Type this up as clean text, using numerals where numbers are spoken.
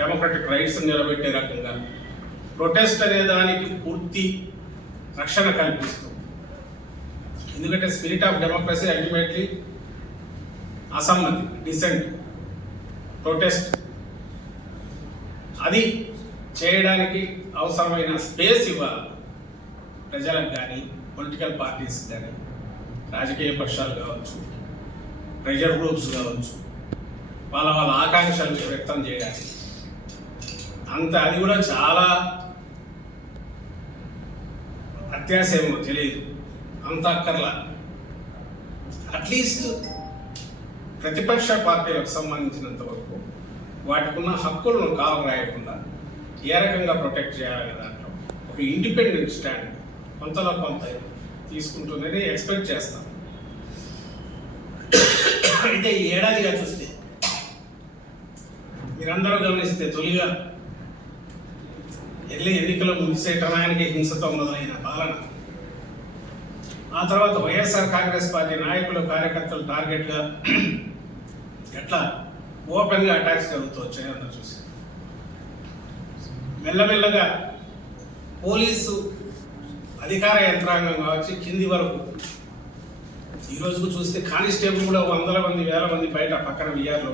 Democratic rights నిలబెట్టే రకంగా protest అనే దానికి పూర్తి రక్షణ కల్పిస్తూ, ఎందుకంటే స్పిరిట్ ఆఫ్ డెమోక్రసీ అల్టిమేట్లీ అసమ్మతి, డిసెంట్, ప్రొటెస్ట్, అది చేయడానికి అవసరమైన స్పేస్ ఇవ్వాలి ప్రజలకు కానీ, పొలిటికల్ పార్టీస్ కానీ, రాజకీయ పక్షాలు కావచ్చు, ప్రెజర్ గ్రూప్స్ కావచ్చు, వాళ్ళ ఆకాంక్షలు వ్యక్తం చేయడానికి. అది కూడా చాలా అత్యాశ ఏమో తెలియదు, అంత అక్కర్లా. అట్లీస్ట్ ప్రతిపక్ష పార్టీలకు సంబంధించినంత వరకు వాటికున్న హక్కులను కాలం రాయకుండా ఏ రకంగా ప్రొటెక్ట్ చేయాలనే దాంట్లో ఒక ఇండిపెండెంట్ స్టాండ్ కొంతలో కొంత తీసుకుంటుందని ఎక్స్పెక్ట్ చేస్తాం. అయితే ఈ ఏడాదిగా చూస్తే మీరందరూ గమనిస్తే తొలిగా ఎన్నికల ముగిసేటనానికి హింసతో మొదలైన పాలన, ఆ తర్వాత వైఎస్ఆర్ కాంగ్రెస్ పార్టీ నాయకులు, కార్యకర్తలు టార్గెట్గా ఎట్లా ఓపెన్గా అటాక్స్ జరుగుతూ వచ్చాయో చూసి మెల్లమెల్లగా పోలీసు అధికార యంత్రాంగం కావచ్చు కింది వరకు ఈ రోజుకు చూస్తే కానిస్టేబుల్ కూడా 100 మంది 1000 మంది బయట పక్కన విఆర్లో